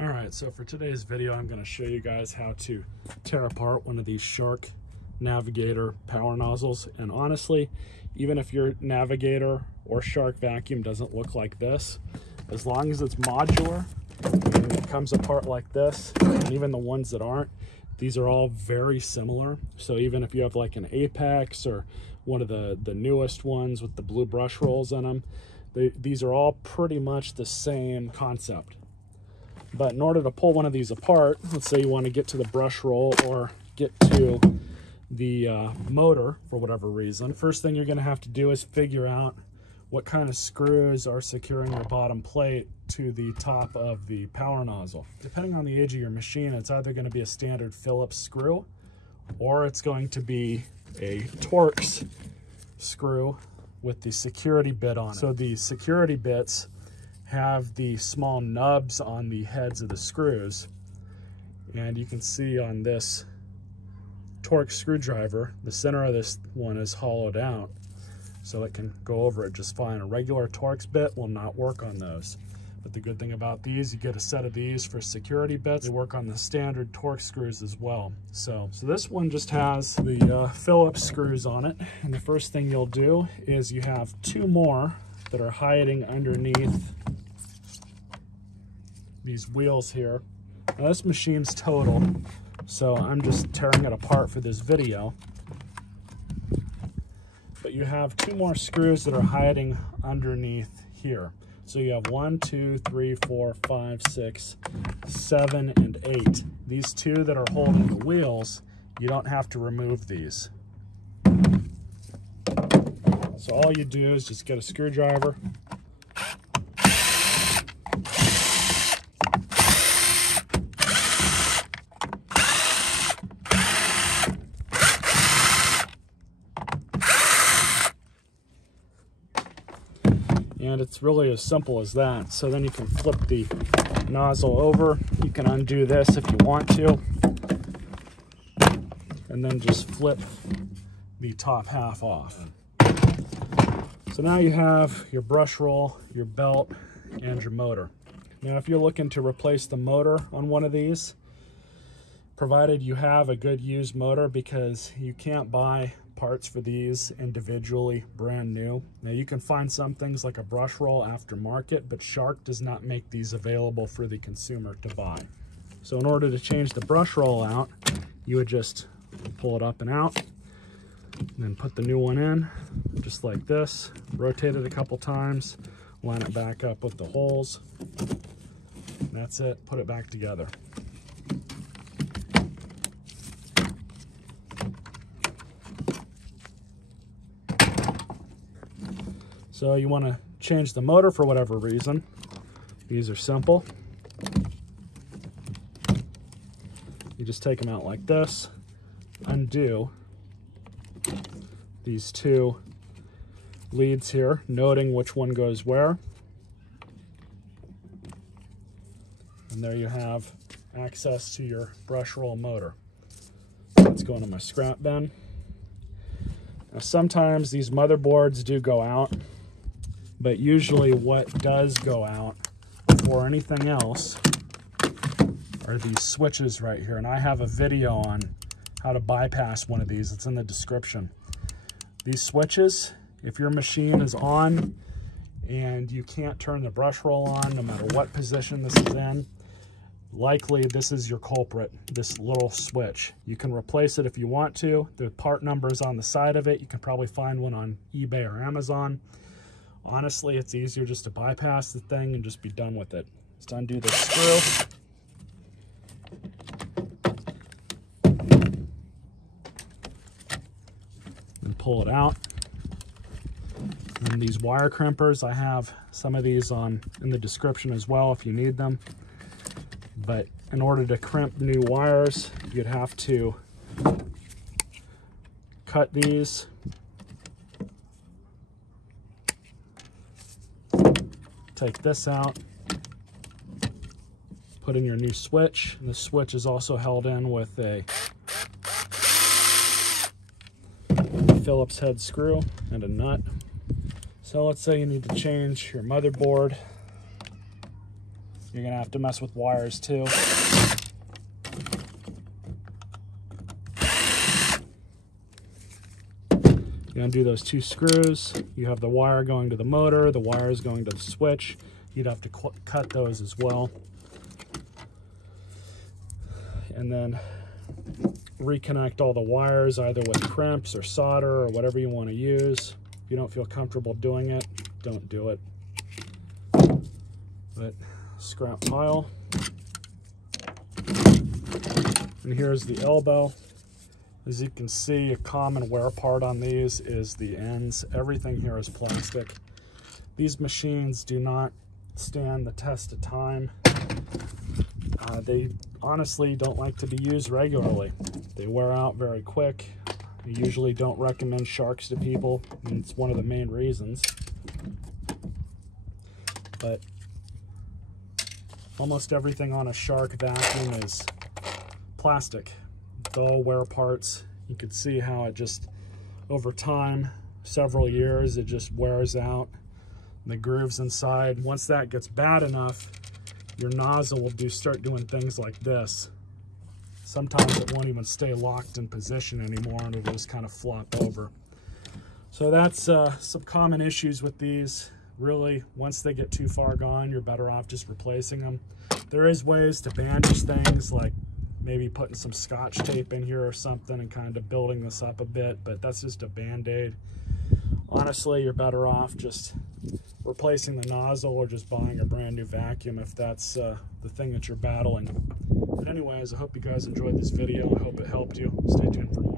All right, so for today's video, I'm going to show you guys how to tear apart one of these Shark Navigator power nozzles. And honestly, even if your Navigator or Shark vacuum doesn't look like this, as long as it's modular and it comes apart like this, and even the ones that aren't, these are all very similar. So even if you have like an Apex or one of the newest ones with the blue brush rolls in them, these are all pretty much the same concept. But in order to pull one of these apart, let's say you want to get to the brush roll or get to the motor for whatever reason, first thing you're going to have to do is figure out what kind of screws are securing your bottom plate to the top of the power nozzle. Depending on the age of your machine, it's either going to be a standard Phillips screw or it's going to be a Torx screw with the security bit on it. So the security bits have the small nubs on the heads of the screws, and you can see on this Torx screwdriver the center of this one is hollowed out so it can go over it just fine. A regular Torx bit will not work on those, but the good thing about these, you get a set of these for security bits. They work on the standard Torx screws as well. So this one just has the Phillips screws on it, and the first thing you'll do is you have two more that are hiding underneath these wheels here. Now this machine's total, so I'm just tearing it apart for this video. But you have two more screws that are hiding underneath here. So you have 1, 2, 3, 4, 5, 6, 7, and 8. These two that are holding the wheels, you don't have to remove these. So all you do is just get a screwdriver, and it's really as simple as that. So then you can flip the nozzle over. You can undo this if you want to, and then just flip the top half off. So now you have your brush roll, your belt, and your motor. Now if you're looking to replace the motor on one of these, provided you have a good used motor, because you can't buy parts for these individually brand new. Now you can find some things like a brush roll aftermarket, but Shark does not make these available for the consumer to buy. So in order to change the brush roll out, you would just pull it up and out, and then put the new one in just like this, rotate it a couple times, line it back up with the holes, and that's it. Put it back together. So you want to change the motor for whatever reason. These are simple. You just take them out like this, undo these two leads here, noting which one goes where. And there you have access to your brush roll motor. Let's go into my scrap bin. Now sometimes these motherboards do go out, but usually what does go out before anything else are these switches right here. And I have a video on how to bypass one of these. It's in the description. These switches, if your machine is on and you can't turn the brush roll on, no matter what position this is in, likely this is your culprit, this little switch. You can replace it if you want to. The part number is on the side of it. You can probably find one on eBay or Amazon. Honestly, it's easier just to bypass the thing and just be done with it. Just undo the screw. And pull it out. And these wire crimpers, I have some of these in the description as well if you need them. But in order to crimp new wires, you'd have to cut these, take this out, put in your new switch. And the switch is also held in with a Phillips head screw and a nut. So let's say you need to change your motherboard. You're gonna have to mess with wires too. You're gonna do those 2 screws. You have the wire going to the motor, the wires going to the switch. You'd have to cut those as well. And then reconnect all the wires either with crimps or solder or whatever you want to use. If you don't feel comfortable doing it, don't do it. But scrap pile. And here's the elbow. As you can see, a common wear part on these is the ends. Everything here is plastic. These machines do not stand the test of time. They honestly don't like to be used regularly. They wear out very quick. I usually don't recommend Sharks to people, and it's one of the main reasons. But almost everything on a Shark vacuum is plastic. It's all wear parts. You can see how it just, over time, several years, it just wears out. The grooves inside, once that gets bad enough, your nozzle will start doing things like this. Sometimes it won't even stay locked in position anymore and it'll just kind of flop over. So that's some common issues with these. Really, once they get too far gone, you're better off just replacing them. There is ways to bandage things, like maybe putting some Scotch tape in here or something and kind of building this up a bit, but that's just a band-aid. Honestly, you're better off just replacing the nozzle or just buying a brand new vacuum if that's the thing that you're battling. But anyways, I hope you guys enjoyed this video. I hope it helped you. Stay tuned for more.